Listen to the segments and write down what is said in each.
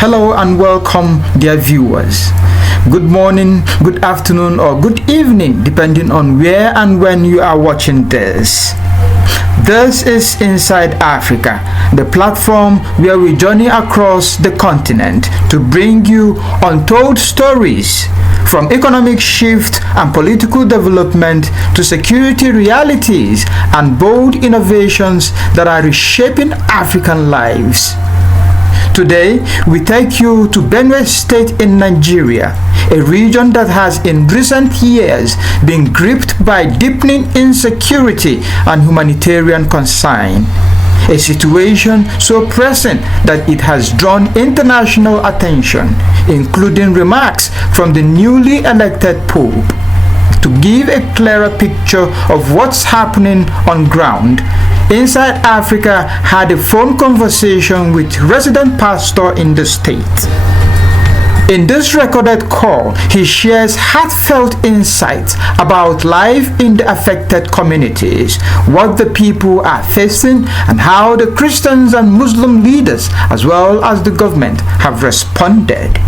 Hello and welcome, dear viewers. Good morning, good afternoon, or good evening, depending on where and when you are watching this. This is Inside Africa, the platform where we journey across the continent to bring you untold stories, from economic shift and political development to security realities and bold innovations that are reshaping African lives. Today, we take you to Benue State in Nigeria, a region that has in recent years been gripped by deepening insecurity and humanitarian concern. A situation so pressing that it has drawn international attention, including remarks from the newly elected Pope. To give a clearer picture of what's happening on ground, Inside Africa had a phone conversation with resident pastor in the state. In this recorded call, he shares heartfelt insights about life in the affected communities, what the people are facing, and how the Christians and Muslim leaders, as well as the government, have responded.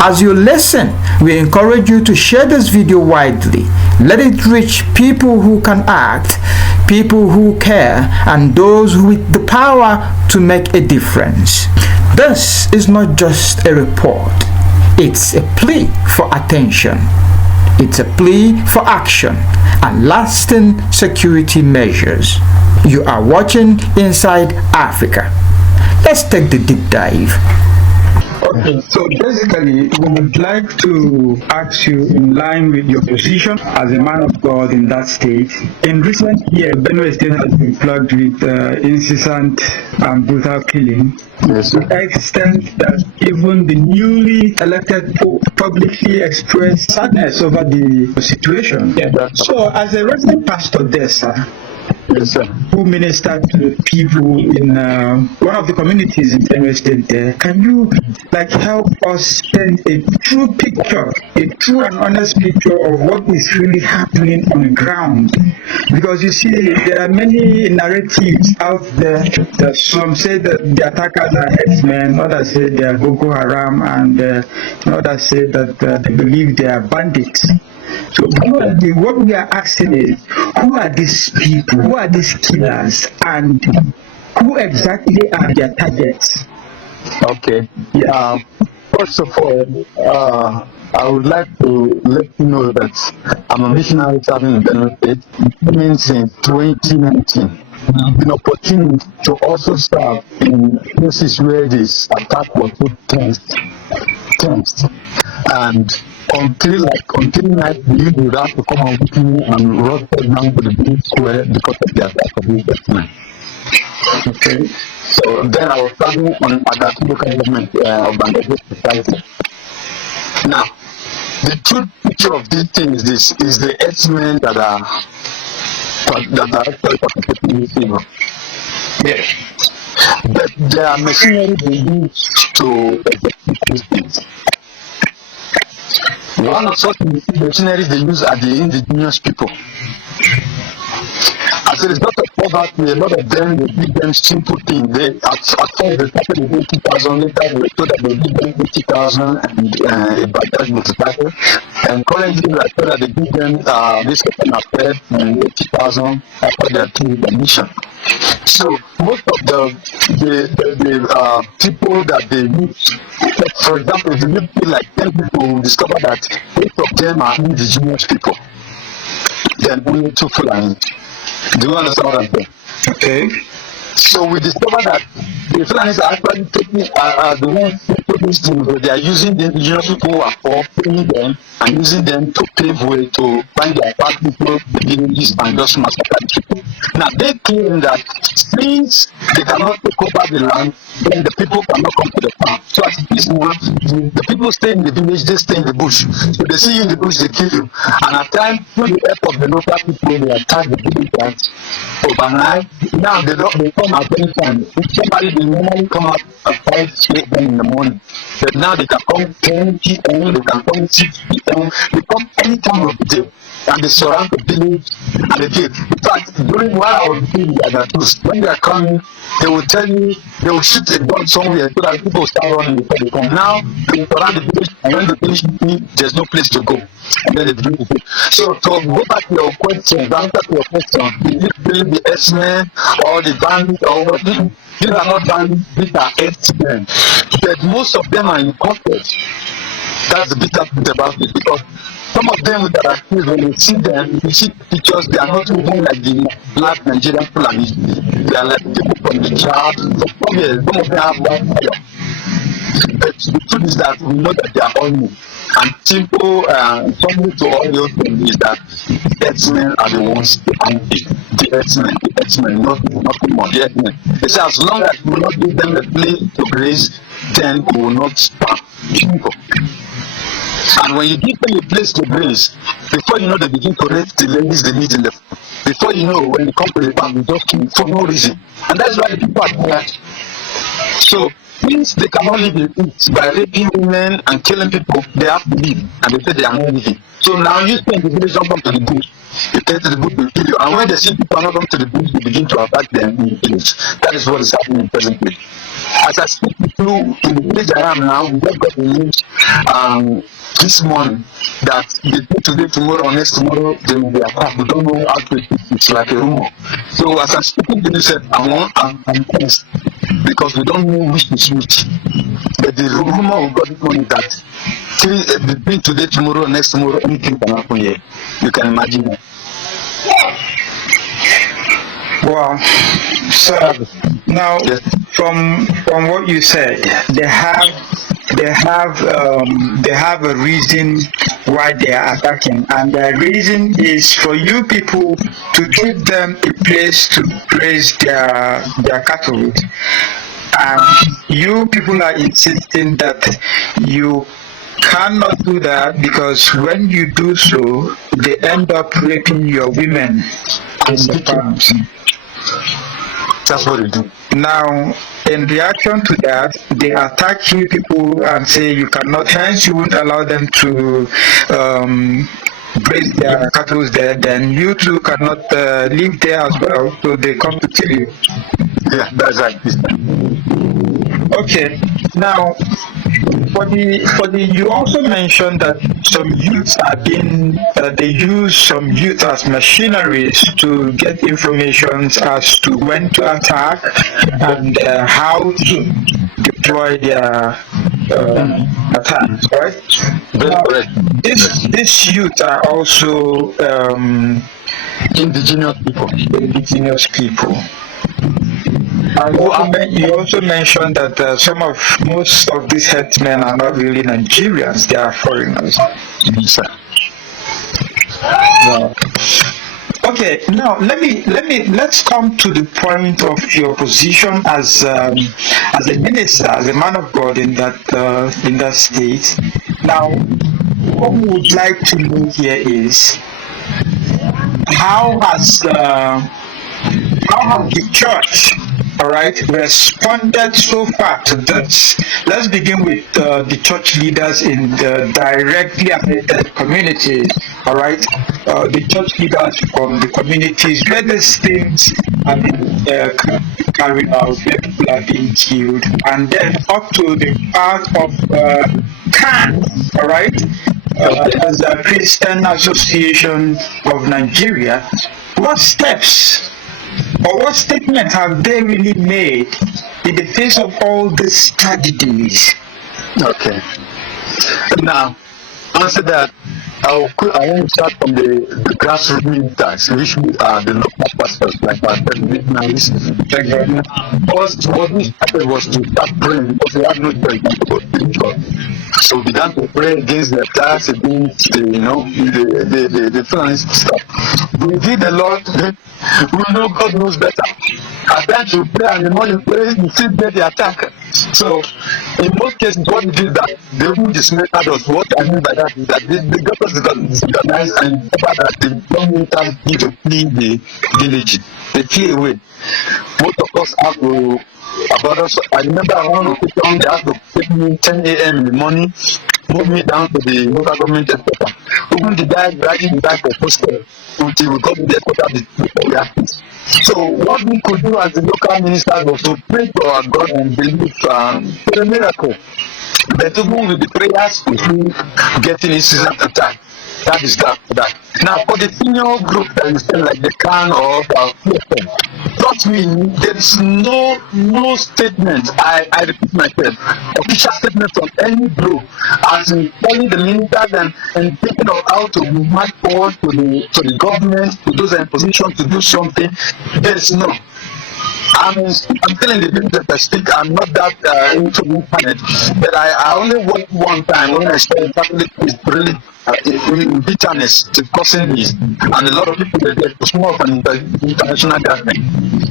As you listen, we encourage you to share this video widely. Let it reach people who can act, people who care, and those with the power to make a difference. This is not just a report. It's a plea for attention. It's a plea for action and lasting security measures. You are watching Inside Africa. Let's take the deep dive. Okay, so basically, we would like to ask you, in line with your position as a man of God in that state, in recent years, Benue State has been plagued with incessant and brutal killing, to the extent that even the newly elected Pope publicly expressed sadness over the situation. So, as a resident pastor there, sir, who ministered to people in one of the communities in Benue State there, can you help us paint a true picture, a true and honest picture of what is really happening on the ground? Because you see, there are many narratives out there that some say that the attackers are Herdsmen, others say they are Boko Haram, and others say that they believe they are bandits. So what we are asking is, who are these people, who are these killers, and who exactly are their targets? Okay. First of all, I would like to let you know that I'm a missionary serving in Benue State. It means in 2019. I've been opportunity to also serve in places where this attack was so tense. And until night, you would have to come out with me and rush down to the big square because of the attack of this Herdsmen. Okay. So then I was serving on the local government of Bangladesh society. Now, the true picture of this thing is this: is the Herdsmen that are actually participating in this evil. Yes. But there are machinery they use to execute these things. One of such machinery they use are the indigenous people. As a result of poverty, a lot of them will give them simple things. At first they started with 80,000, later they told that they give them 80,000 and a Bajaj motorcycle. And currently, I told that they give them this kind of affair and 80,000 after their two mission. So most of the people that they use, for example, if you look like 10 people, you discover that 8 of them are indigenous people. Then only 2 Fulani. Do you understand what I'm saying? Okay. So we discovered that the Fulanis are actually taking the ones who put these things, but they are using the indigenous people who are poor, paying them and using them to pave way to find their part people, the villages, and just massacre the people. Now they claim that since they cannot take over the land, then the people cannot come to the farm. So as this one, the people stay in the village, they stay in the bush. So they see you in the bush, they kill you. And at times, through the help of the local people, they attack the villagers overnight. Now they come at any time. If somebody will normally come out at 5 a.m. in the morning. But now they can come 10 p.m., they can come 6 p.m., they come any time of the day. And they surround the village and they do. In fact, during while I was doing that, when they are coming, they will tell you, they will shoot a gun somewhere so that people start running before they come. Now, they will surround the village, and when they finish eating, there's no place to go. And then they begin to do. So, to go back to your question, answer to your question, is it really the Herdsmen or the bandits or what? These are not bandits, these are Herdsmen. But most of them are imported. That's the bitter truth about it, because some of them that are killed, when you see them, you see pictures, they are not even like the black Nigerian Fulani. They are like people from the Chad, some of them have white fire. But the truth is that we know that they are all new. And simple, something to all those things is that the Herdsmen are the ones behind it. The Herdsmen, nothing more. The Herdsmen. They say as long as we will not give them the place to graze, then we will not stop people. And when you give them a place to graze, before you know they begin to rape the ladies they meet in the before you know when they come to the farm, they just kill for no reason. And that's why the people are tired. So since they cannot live in peace by raping women and killing people, they have to leave. And they say they are not living. So now you spend the village, don't come to the bush. You tell to the bush will kill you. And when they see people are not come to the bush, they begin to attack them in the village. That is what is happening presently. As I speak with you in the place I am now, we just got the news this morning that today, tomorrow, or next tomorrow, they will be attacked. We don't know how to it's like a rumor. So as I'm speaking to you, said, I'm tense because we don't know which is which. But the rumor we got this morning that between today, tomorrow, next tomorrow, anything can happen here. You can imagine that. Wow. So now, yes. From what you said, they have a reason why they are attacking, and the reason is for you people to give them a place to graze their cattle with. And you people are insisting that you cannot do that because when you do so, they end up raping your women in the farms. That's what they do. Now, in reaction to that, they attack you people and say you cannot, hence you won't allow them to graze their cattle there, then you too cannot live there as well, so they come to kill you. Yeah, that's right. Okay, now, for the you also mentioned that some youths are being they use some youth as machineries to get information as to when to attack and how to deploy their attacks, right? Now, this youth are also indigenous people. And you also mentioned that most of these herdsmen are not really Nigerians; they are foreigners. Yes, sir. Wow. Okay, now let's come to the point of your position as a minister, as a man of God in that state. Now, what we would like to know here is how has the church, all right, responded so far to this? Let's begin with the church leaders in the directly affected communities, all right? The church leaders from the communities where these things are being carried out, where people are being killed, and then up to the part of CAN, all right? As a Christian Association of Nigeria. What steps or what statement have they really made in the face of all these tragedies? Okay. Now, answer that. I want to start from the grassroots leaders, which are the local pastors, like our missionaries. First, what we started was to start praying because we had no choice. So we began to pray against the attacks, against the finance stuff. We did a lot. We know God knows better. At times you pray, and the more you pray, you still get the attack. So, in most cases, what we did that they would dismiss us. What I mean by that is that they got us disorganized and that they don't need time to flee the village. They flee away. most of us have to about us. I remember one occasion they had to take me 10 a.m. in the morning, move me down to the local government headquarters. Even the guy dragging the guy for posted until we got to the headquarters before we acted. So what we could do as the local ministers was to pray to our God and believe for a miracle. But even with the prayers, we still getting issues at the time. That is that. Now for the senior group that is still like the CAN or PFM, trust me, there is no statement. I repeat myself, official statement from any group as in telling the ministers and thinking of how to march forward to the government, to those in position to do something. There is no. I'm telling the people that I speak, I'm not that into the internet, but I only worked one time when I started Catholic is really bitterness to causing this, and a lot of people that it was more of an international gathering.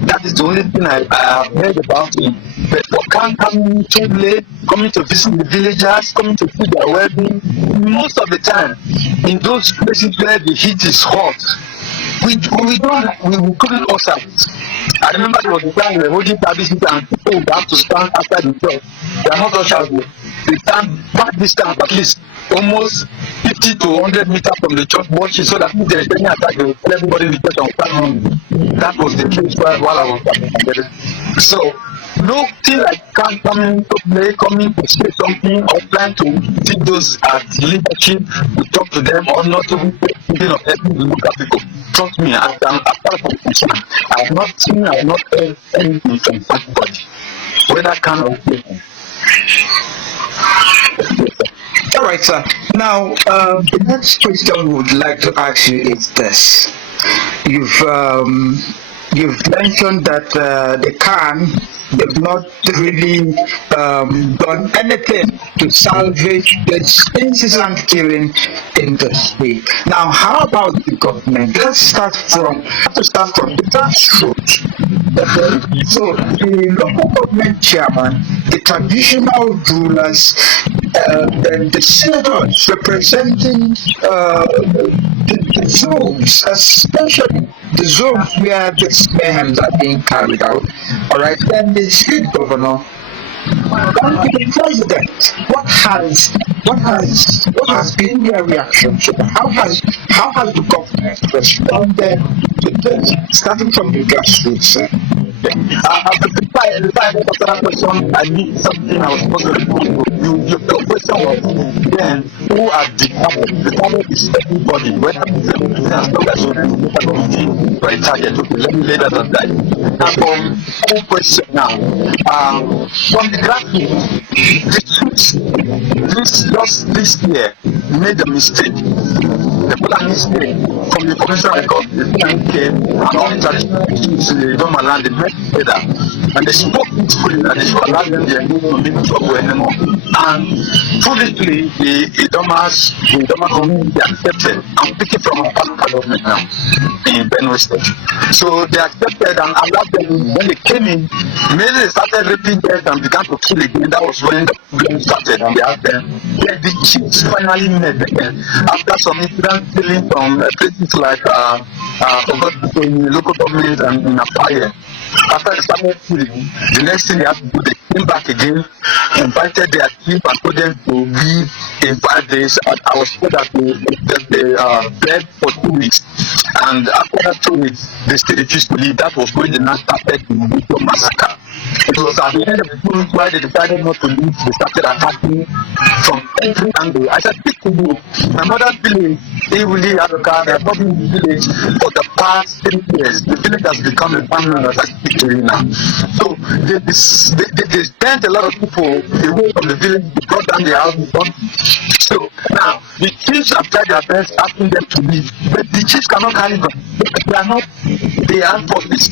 That is the only thing I have heard about it. But for coming too late, coming to visit the villagers, coming to see their well-being, most of the time in those places where the heat is hot, we couldn't also. I remember there was a time we were holding services and people would have to stand outside the church. They are not ushers. They stand back distance at least almost 50 to 100 meters from the church watching so that if there is any attack, they will tell everybody in the church and start running. That was the case while I was there. So, nothing like coming to play, coming to say something, or trying to take those at leadership to talk to them, or not to be thinking of helping the local people. Trust me, as far as I'm concerned, I have not seen, I have not heard anything from anybody, whether kind of people. All right, sir. Now, the next question we would like to ask you is this: You've mentioned that the CAN they've not really done anything to salvage this incessant killing in the state. Now, how about the government? Let's start from the grassroots. So, the local government chairman, the traditional rulers, and the senators representing the zones, especially the zones where these mayhems are being carried out. All right, then the state governor and the president. What has been their reaction? So how has the government responded to this, starting from the grassroots? The time that question, I need something I was supposed to respond to. Your question was then who are the target is everybody, whether it's a target. Okay, let me lay that on that. Now from question now. From the grassroots, this year made a mistake. The plan mistake from the information I got, the plan came and all the Idoma land, they met together and they spoke peacefully that they should allow them their need to live in trouble anymore. And foolishly, the Idoma community accepted. I'm speaking from a local government now in Benue State. So they accepted and allowed them. When they came in, immediately they started raping them and began to kill again. That was when the game started, and they asked them. Then the chiefs finally met again after some incidents killing from places like in the local government and in Apaya. After they started killing, the next thing they had to do, they came back again, invited their chief and told them to leave in 5 days. And I was told that they bed for 2 weeks. And after that 2 weeks, they still refused to leave. That was when they now started the massacre. It was at the end of the 2 weeks why they decided not to leave. They started attacking from every angle. I said, speak to you. My mother's village, Iwuli, Adoka, they are probably in the village for the past 3 years. The village has become a family as I speak to you now. So they sent a lot of people away from the village, they brought down their houses. So now the chiefs have tried their best asking them to leave, but the chiefs cannot carry them. They are not the armed forces.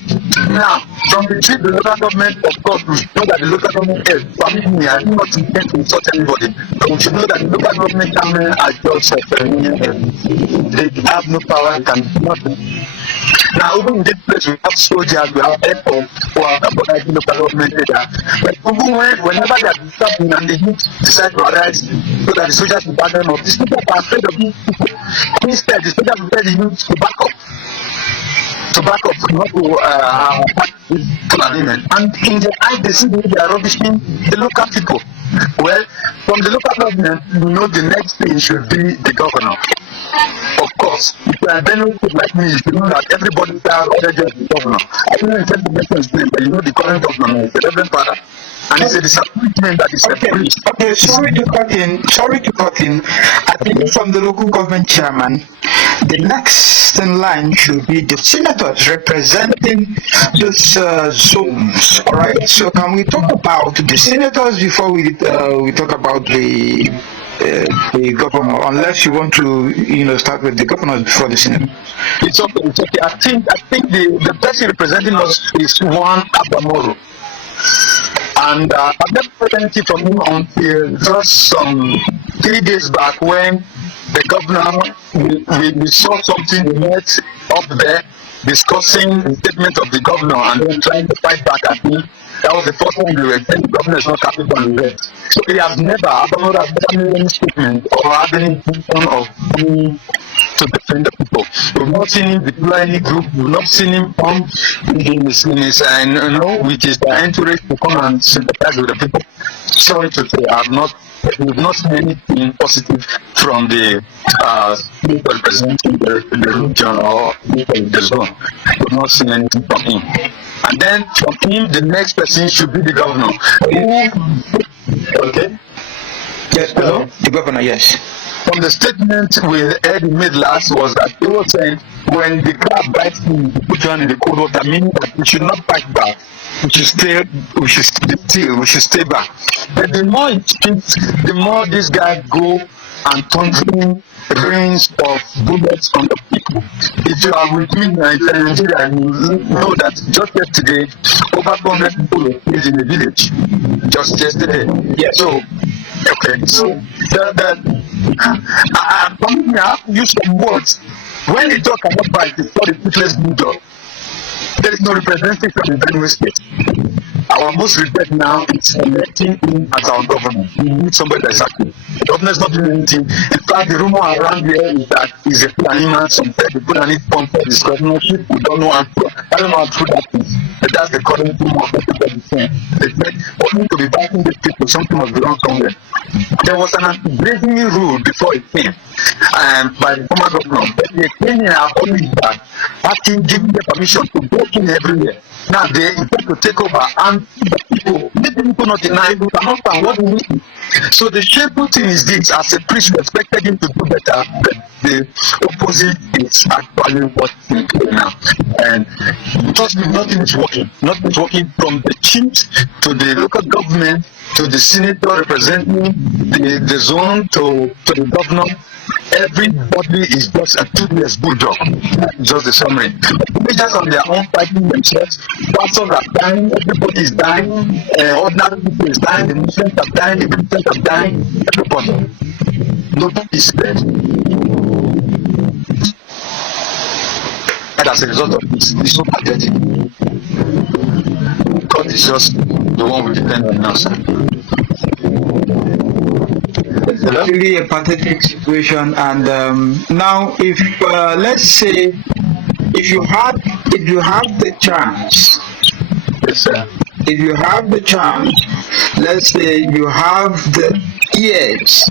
Now, from the chief, the local government, of course, we know that the local government is permitting me. I do not intend to insult anybody. But we should know that the local government are just they have no power, can do nothing. Now, even in this place, we have soldiers, we have airport, who are the local government area. But even whenever they are disturbing and the youth decide to arise, so that the soldiers will back them up, the people are afraid of these people. Instead, the soldiers will tell the youth to back up. to back up, not to attack this Fulani men. And in the eyes, they see they are rubbishing the local people. Well, from the local government, you know the next thing should be the governor. Of course, if you are Benue State like me, you should know that everybody is already the governor. I don't know the person's name, but you know the current governor is the Reverend Father. And it's a disappointment that is okay, sorry to cut in. I think from the local government chairman, the next in line should be the senators representing those zones. All right. So can we talk about the senators before we talk about the governor? Unless you want to start with the governors before the senators. It's okay. I think the person representing us is one Abamoro. And I've never heard anything from him until just 3 days back when the governor, we saw something we met up there discussing the statement of the governor and then trying to fight back at him. That was the first time we were saying the governor is not capable of the rest. So he has never made any statement or had any intention of to defend the people. We've not seen him deploy any group. We've not seen him come with his entourage to come and sympathize with the people. Sorry to say, we've not seen anything positive from the people representing the region or the zone. We've not seen anything from him. And then from him, the next person should be the governor. Okay? Yes, hello? The governor, yes. From the statement we heard made last was that he was saying when the crab bites him, put you in the cold water, meaning that we should not fight back. We should stay back. But the more it speaks, the more this guy go and thundering rains of bullets on the people. If you are with me in Nigeria, you know that just yesterday, over 400 people were killed in the village. Just yesterday. Yeah. So, okay. So, I have to use some words. When they talk about fight, it's called a toothless bulldog. There is no representative from the Benue State. Our most regret now is electing him as our governor. We need somebody that is active. The governor is not doing anything. In fact, the rumor around here is that he's a Fulani man. Some said the Fulani sponsored his governorship. We don't know how true that is. But that's the current rumor of what people are saying. They said, for him to be backing these people, something must be wrong somewhere. There was an anti-bravery rule before it came by the former governor. But they came here according to that, asking, giving the permission to go in everywhere. Now they intend to take over and the people not deny it, cannot find what we need. So the shameful thing is this: as a priest, we expected him to do better, but the opposite is actually what he's doing now. And trust me, nothing is working. Nothing is working from the chiefs to the local government to the senator representing the zone to the governor. Everybody is just a toothless bulldog. Just the summary. Just on their own fighting themselves. Pastors are dying, everybody is dying, ordinary people is dying, the Muslims are dying, the Christians are dying, everybody. Nobody is dead. And as a result of this, it's so pathetic. God is just the one we depend on now, sir. It's really a pathetic situation, and now if let's say if you have the chance, yes, sir. If you have the chance, let's say you have the ears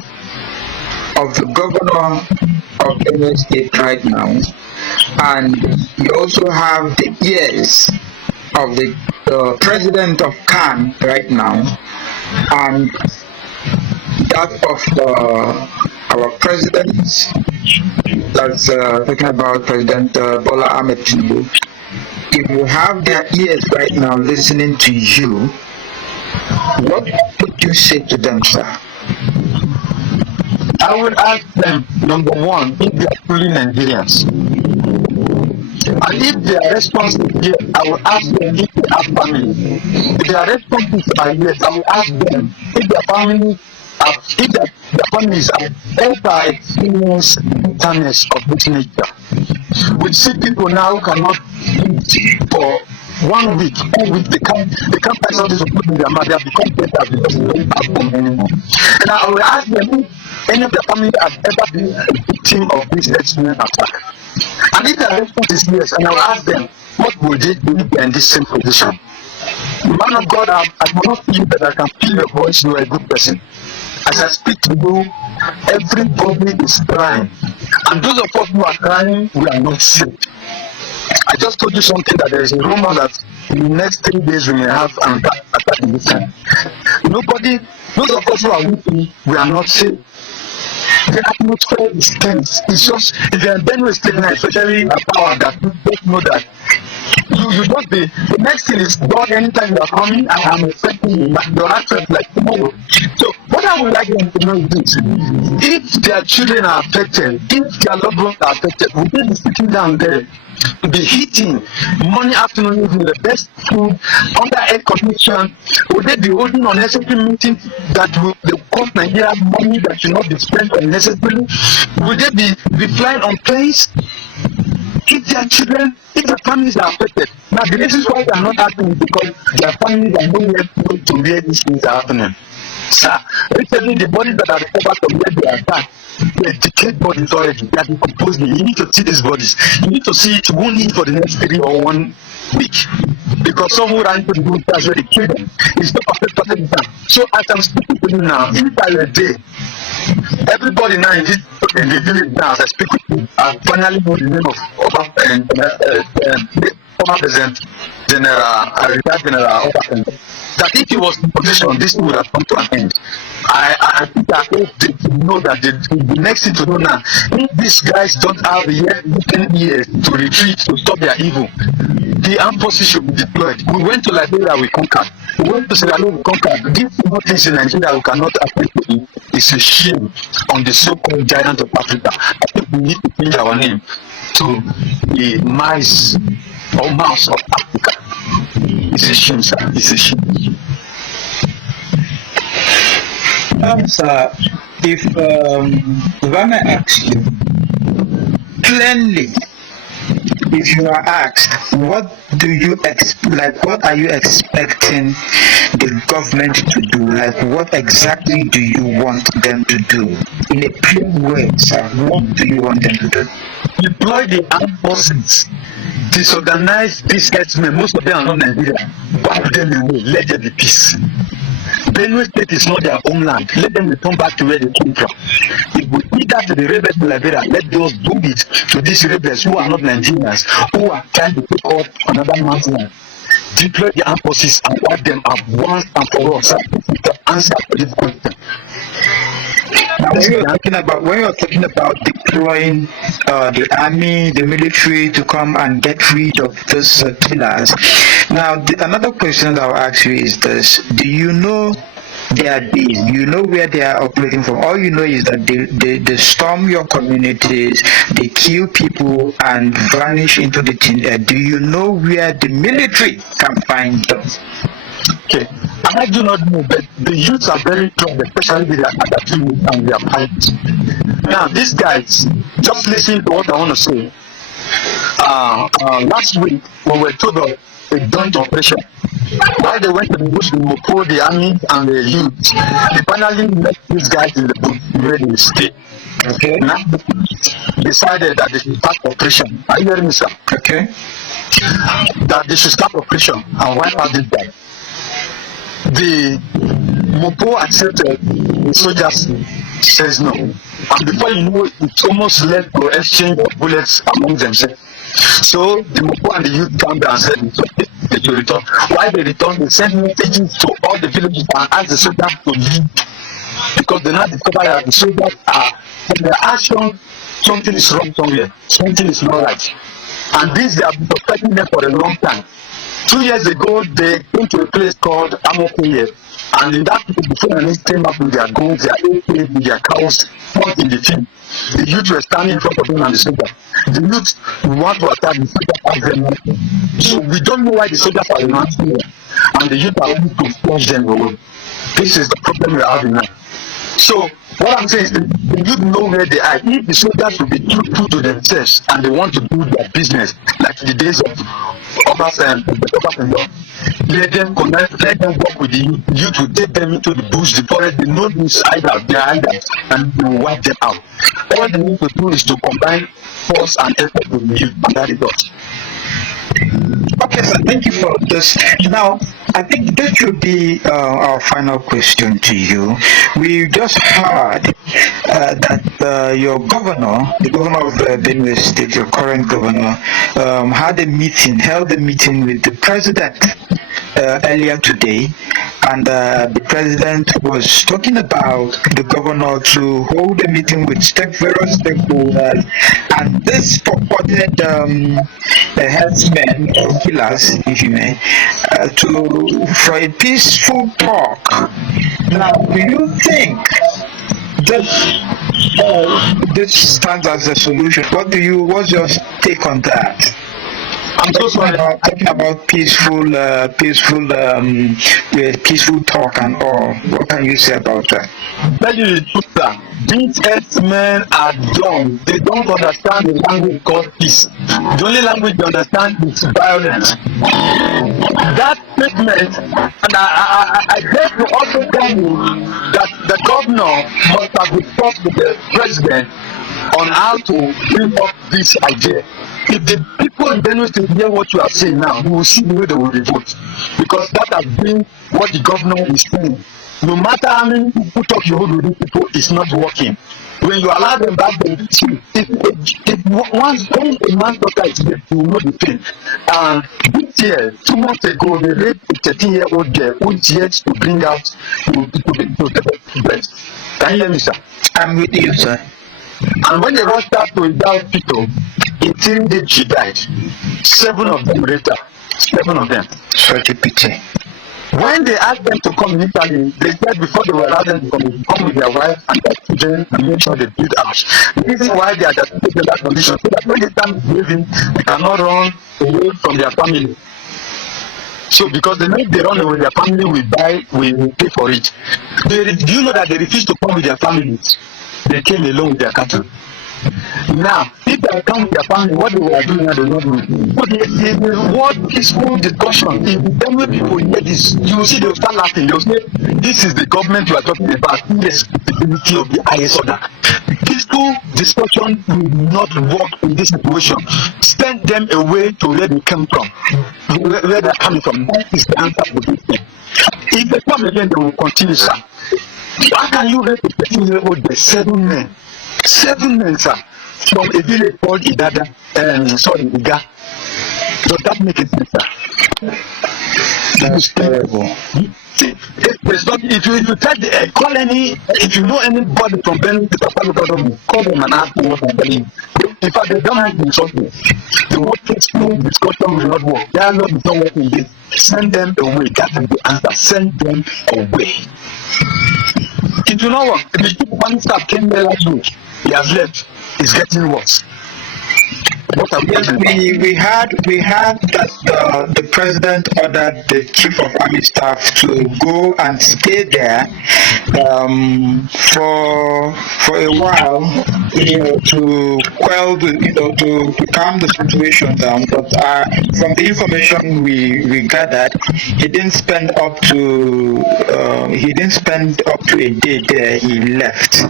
of the governor of Benue State right now, and you also have the ears of the president of CAN right now, and that of our president, that's talking about President Bola Ahmed Tinubu. If you have their ears right now listening to you, what would you say to them, sir? I would ask them, number one, if they are truly Nigerians. And if their response is yes, I will ask them if they have family. If their response is yes, I will ask them if their families have ever experienced bitterness of this nature. We see people now who cannot eat for 1 week, 2 weeks, they can't find something to put in their mouth. They have become better because they don't have them anymore. And I will ask them if any of their family has ever been a victim of this Herdsmen attack. And if their response is yes, and I'll ask them, what would they do in this same position? Man of God, I cannot feel that I can feel your voice. You are a good person. As I speak to you, everybody is crying. And those of us who are crying, we are not saved. I just told you something that there is a rumor that in the next 3 days we may have an attack in this time. Nobody, those of us who are weeping, we are not saved. The atmosphere is tense. It's just, if you're in Benue State now, especially a power that you don't know that, you just be, the next thing is, God, anytime you are coming, I am expecting you, but your answer is like tomorrow. So, what I would like them to know is this: if their children are affected, if their loved ones are affected, will they be sitting down there, be eating morning, afternoon, evening, the best food, under air condition? Would they be holding unnecessary meetings that will cost Nigeria money that should not be spent unnecessarily? Would they be flying on planes? If their children, if their families are affected, now the reasons why they are not happening is because their families are nowhere close to where these things are happening. Sir, recently the bodies that are recovered from where they are attacked, they decayed bodies already, they are decomposing. You need to see these bodies. You need to see it only for the next 3 or 1 week. Because someone ran to the room that's where they killed them. It's not perfect time. So as I'm speaking to you now, if I were there, everybody now in the village now, as I speak with you, I finally know the name of the former president, retired General Oba, that if he was in position, this would have come to an end. I think I hope they know that the next thing to do now, if these guys don't have yet 10 years to retreat, to stop their evil, the armed forces should be deployed. We went to Liberia, we conquered. We went to Sierra Leone, we conquered. These things in Nigeria we cannot affect. It's a shame on the so-called giant of Africa. I think we need to change our name to the mice or mouse of Africa. It's a shame, sir. It's a shame. Sir, if I may ask you, plainly, if you are asked, what do you what are you expecting the government to do? Like, what exactly do you want them to do? In a clear way, sir, what do you want them to do? Deploy the armed forces, disorganize these herdsmen. Most of them are not Nigerian. Wipe them away, let there be peace. Benue State is not their homeland. Let them return back to where they came from. If we did that to the rebels in Liberia, let those do it to these rebels who are not Nigerians, who are trying to take off another man's land. Deploy the armed forces and wipe them up once and for all. Answer to this question. When you're talking about deploying the army, the military to come and get rid of those killers, now another question that I'll ask you is this: do you know their base? You know where they are operating from? All you know is that they storm your communities, they kill people and vanish into the thin air. Do you know where the military can find them? Okay, I do not know, but the youths are very strong, especially with their attitude and their fight. Now, these guys, just listen to what I want to say. Last week, we were told of a joint operation. While they went to the bush to Moko, the army and the youth, they finally met these guys in the bush where they stay. Okay. Now, decided that they should start operation. Are you hearing me, sir? Okay. That they should start operation and wipe out these guys. The Mopo accepted, the soldiers says no. And before you know it, it's almost led to exchange of bullets among themselves. So the Mopo and the youth came down and said they should return. While they returned, they sent messages to all the villages and asked the soldiers to leave. Because they now discovered that the soldiers are, in their action, something is wrong somewhere. Something is not right. And this, they have been suspecting them for a long time. 2 years ago, they came to a place called Amokuye, and in that place, the Fulani came up with their guns, their AK, with their cows, fought in the field. The youth were standing in front of them and the soldiers. The youth want to attack the soldiers as them. So we don't know why the soldiers are not here, and the youth are able to flush them away. This is the problem we are having now. So what I'm saying is the youth know where they are. If the soldiers will be truthful to themselves and they want to do their business, like the days of Obasanjo, let them connect, let them work with the youth to take them into the bush, the forest. They know this either, they are either, and they will wipe them out. All they need to do is to combine force and effort with the youth, and that is all. Okay, sir, thank you for this. Now, I think this should be our final question to you. We just heard that your governor, the governor of Benue State, your current governor, held a meeting with the president earlier today, and the president was talking about the governor to hold a meeting with various stakeholders, and this purported herdsmen or killers, if you may, for a peaceful talk. Now, do you think this stands as a solution? What's your take on that? I'm talking about peaceful talk and all. What can you say about that? Tell you the truth, sir. These herdsmen are dumb. They don't understand the language called peace. The only language they understand is violence. That statement, and I guess to also tell you that the governor must have discussed with the president on how to bring up this idea. If the people in Benue State hear what you are saying now, you will see the way they will revolt. Because that has been what the governor is saying. No matter how many people talk you hold with these people, it's not working. When you allow them back, if once a man's daughter is dead, you will know the pain. This year, 2 months ago, they raped a 13-year-old girl who is yet to bring out to the breast. Can you hear me, sir? I'm with you, sir. And when they rushed out to the hospital, in 10 days she died. 7 of them raped her. 7 of them. Such a pity. When they asked them to come in Italy, they said before they were allowed them to come with their wife and their children and make sure they build house. The reason why they are just taking that condition so that when they start living, they cannot run away from their family. So because the minute they run away, their family will pay for it. Do you know that they refused to come with their families? They came alone with their cattle. Now, if they come with their family, what they were doing, they don't know. But the word peaceful discussion, if the Benue people hear this, you will see they will start laughing. They will say, this is the government you are talking about, irresponsibility of the highest order. Peaceful discussion will not work in this situation. Send them away to where they came from, where they are coming from. That is the answer to this thing. If they come again, they will continue, sir. How can you rape a 13-year-old by 7 men? 7 men, sir, from a village called Iga. Does that make it sense, sir? That is terrible. If you call if you know anybody from Benue, call them and ask them what I'm telling you. In fact, they don't have to insult me. The word peaceful discussion will not work. They are not working this. Send them away. That is the answer. Send them away. It will not work. The one staff came there last week. He has left. It's getting worse. Yes, we had that the president ordered the chief of army staff to go and stay there for a while, to quell to calm the situation down. But from the information we gathered, he didn't spend up to a day there. He left.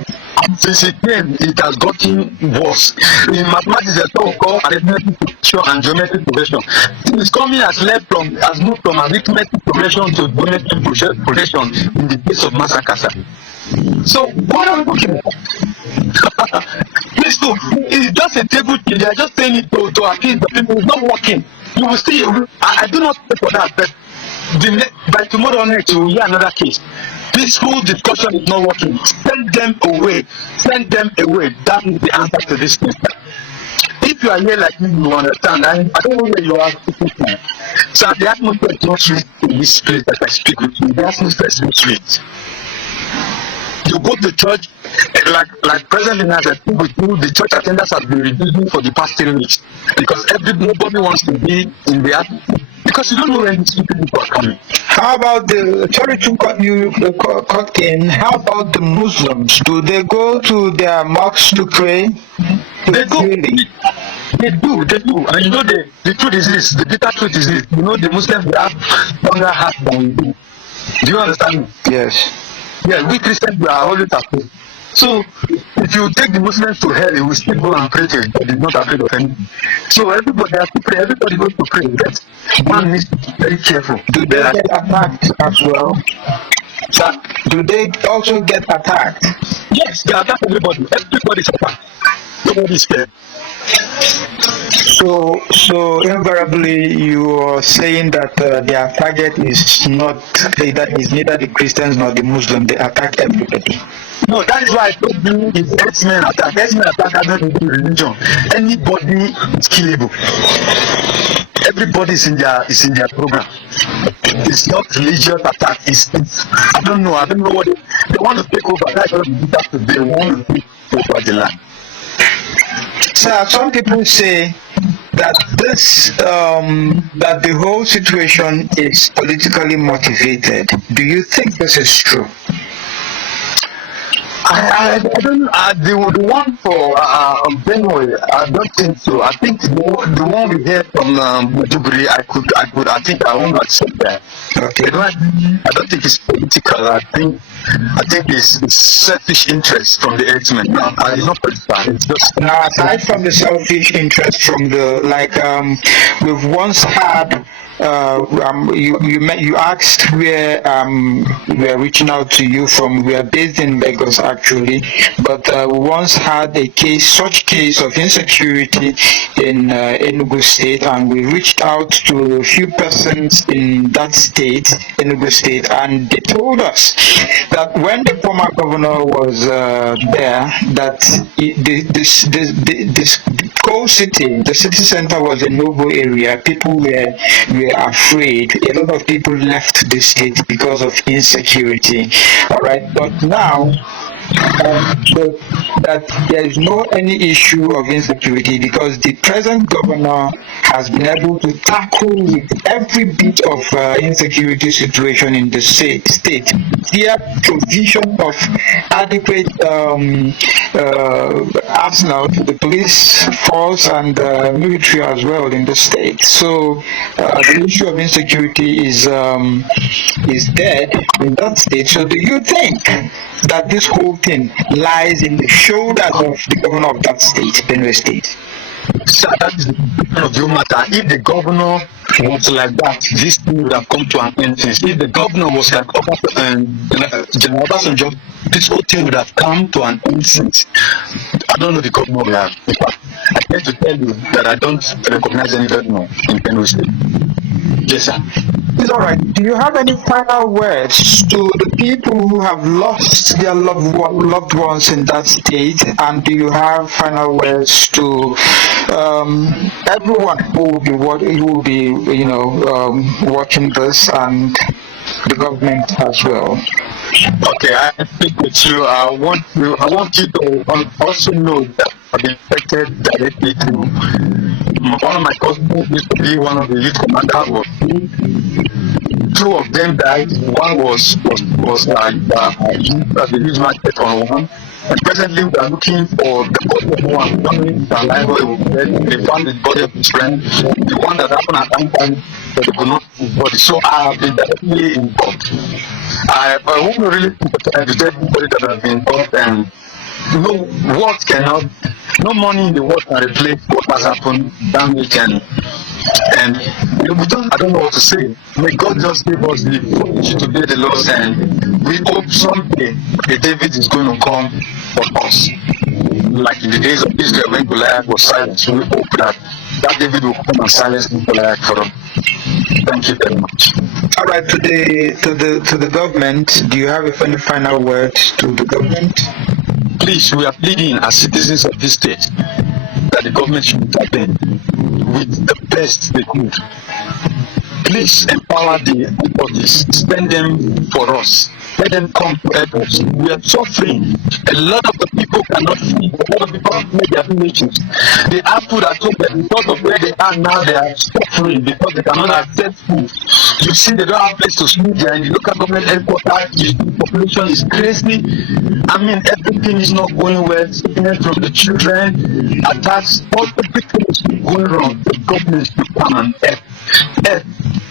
Since it came, it has gotten worse. In mathematics, there's what we call arithmetic progression and geometric progression. It's coming has moved from arithmetic progression to geometric progression in the case of massacre. So what are we talking about? It's just a table thing. They are just saying it to appease the people. It's not working. You will see. I do not pay for that, but by tomorrow night you will hear another case. Peaceful discussion is not working. Send them away. Send them away. That is the answer to this thing. If you are here like me, you understand. I don't know where you are. So the atmosphere is not sweet in this place that I speak with you. The atmosphere is not sweet. You go to church, like President Nina said, the church attendance has been reducing for the past 3 weeks because nobody wants to be in the atmosphere. Because you don't know when these people are coming. How about how about the Muslims? Do they go to their mosques to pray? They go. Really? They do. And you know the truth is this, the bitter truth is this. You know the Muslims have longer heart than we do. Do you understand me? Yes. Yeah, we Christians we are always afraid. So if you take the Muslims to hell, they will still go and pray to God. He's not afraid of anything. So everybody has to pray. Everybody goes to pray. But one needs to be very careful. Do they get attacked as well? Sir? Do they also get attacked? Yes, they attack everybody. Everybody's attacked. Nobody's scared. So invariably you are saying that their target is neither the Christians nor the Muslims. They attack everybody. No, that is why I told you it's Herdsmen attack. Herdsmen attack has nothing to do with religion. Anybody is killable. Everybody is in their program. It's not religious attack. It's I don't know what they want to take over. That's what they want to take over the land. Sir, some people say that that the whole situation is politically motivated. Do you think this is true? I don't know. The one for Benue, I don't think so. I think the one we heard from Dubri, I think I won't accept that. Okay. I don't think it's political. I think it's selfish interest from the Herdsmen. It's not political. It's just Now, aside from the selfish interest from we've once had. You asked where we are reaching out to you from. We are based in Lagos actually, but we once had such case of insecurity in Benue State, and we reached out to a few persons in that state, Benue State, and they told us that when the former governor was there, that this whole city, the city center was a noble area. People were afraid. A lot of people left the state because of insecurity. All right, but now so that there is no any issue of insecurity because the present governor has been able to tackle with every bit of insecurity situation in the state. Clear provision of adequate arsenal to the police force and military as well in the state. So the issue of insecurity is dead in that state. So do you think that this whole thing lies in the shoulders of the governor of that state, Benue State? So that is the matter. If the governor was like that, this thing would have come to an end. If the governor was like General Obasanjo, this whole thing would have come to an end since. I don't know the governor we have. In fact, I tend to tell you that I don't recognize any governor in Benue State. Yes, sir. It's all right. Do you have any final words to the people who have lost their loved ones in that state? And do you have final words to everyone who will be watching this and the government as well? Okay, I speak with you. I want you to also know that I've been affected directly to one of my cousins used to be one of the youth commanders. Two of them died. One was the youth market on one. And presently we are looking for the body of one. They found the body of his friend. The one that happened at that time, but they could not find his body. So I have been directly involved. I want to really emphasize to everybody that has been involved, and no money in the world can replace what has happened, damage, and I don't know what to say. May God just give us the courage to bear the loss, and we hope someday a David is going to come for us. Like in the days of Israel when Goliath was silenced, we hope that David will come and silence Goliath for us. Thank you very much. All right, to the government, do you have any final words to the government? Please, we are pleading as citizens of this state that the government should intervene with the best they could. Please empower the bodies, spend them for us. Let them come to help us. We are suffering. A lot of the people cannot feed. A lot of people have made their villages. They have food at home, but because of where they are now, they are suffering because they cannot access food. You see, they don't have place to sleep. They are in the local government headquarters. The population is crazy. I mean, everything is not going well. Sickness from the children, attacks, all everything is going wrong, the government should come and help.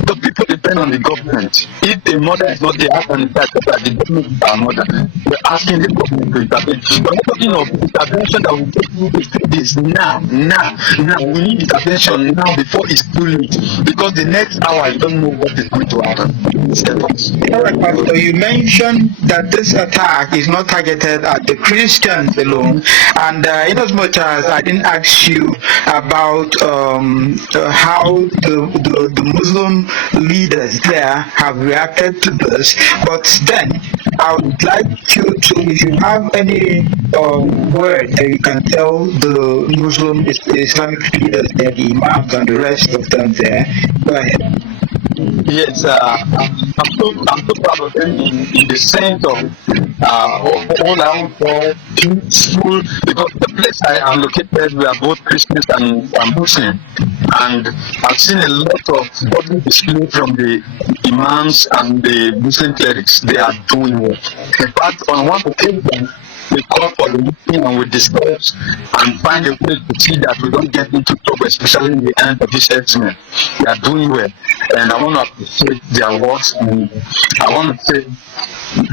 The people depend on the government. If the mother is not there, how can the government is our mother? We're asking the government to intervene. We're not talking of intervention that will take you to this now. We need intervention now before it's too late. Because the next hour, you don't know what is going to happen. All right, Pastor, you mentioned that this attack is not targeted at the Christians alone, and in as much as I didn't ask you about how the Muslim leaders there have reacted to this, but then I would like you to, if you have any word that you can tell the Muslim Islamic leaders there, the imams and the rest of them there, go ahead. Yes, I'm so proud of them in the sense of all I would call peaceful, because the place I am located, we are both Christians and Muslims, and I've seen a lot of godly display from the imams and the Muslim clerics. They are doing well. In fact, on one occasion, we call for the meeting and we discuss and find a way to see that we don't get into trouble, especially in the end of this Herdsmen. They are doing well, and I want to appreciate their works, and I want to say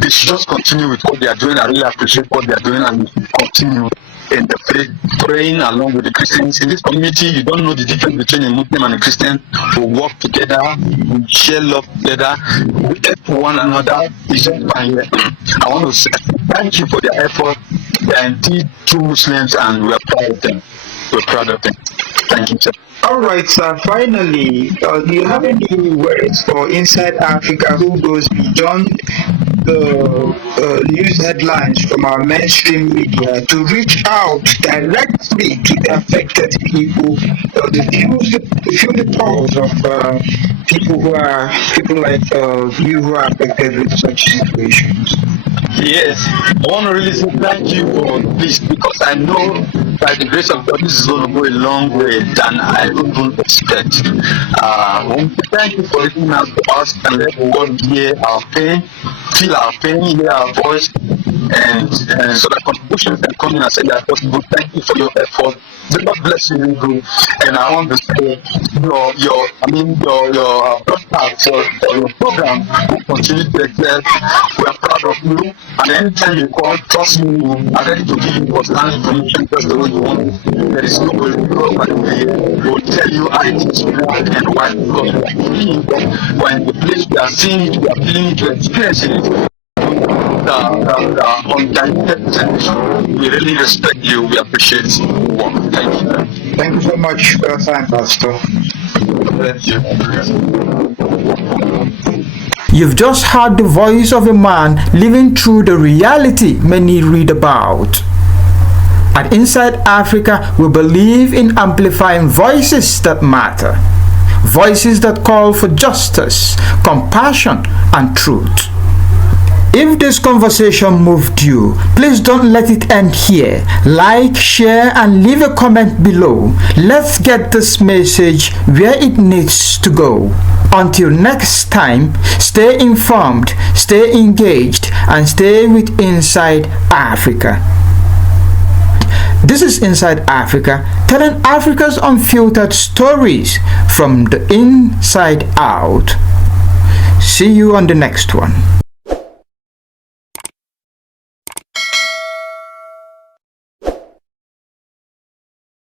they should just continue with what they are doing. I really appreciate what they are doing, and we should continue in the faith, praying along with the Christians. In this community, you don't know the difference between a Muslim and a Christian. We work together, we share love together, we help one another. It's just fine. I want to say thank you for their effort. They are indeed true Muslims, and we are proud of them. We're proud of them. Thank you, sir. All right, sir. Finally, do you have any words for Inside Africa who goes beyond the news headlines from our mainstream media to reach out directly to the affected people, feel the pulse of people like you who are affected with such situations? Yes, I want to really say thank you for this, because I know by the grace of God this is going to go a long way than I even expect. I want to thank you for listening out to us and let the world hear our pain, feel our pain, hear our voice, and so that contributions can come in and say that possible. Thank you for your effort. The Lord bless you, Nico. And I want to say your broadcast or your program will continue to excel. We are proud of you. And anytime you call, trust me, I'm ready to give you personal information just the way you want it. There is no way to go by the way. We'll tell you how it is and why. Because we are feeling it. We're in the place we are seeing it, we are feeling it, we are experiencing it. We really respect you. We appreciate your work. Thank you. Thank you so much for your time, Pastor. Thank you. You've just heard the voice of a man living through the reality many read about. At Inside Africa, we believe in amplifying voices that matter. Voices that call for justice, compassion, and truth. If this conversation moved you, please don't let it end here. Like, share, and leave a comment below. Let's get this message where it needs to go. Until next time, stay informed, stay engaged, and stay with Inside Africa. This is Inside Africa, telling Africa's unfiltered stories from the inside out. See you on the next one.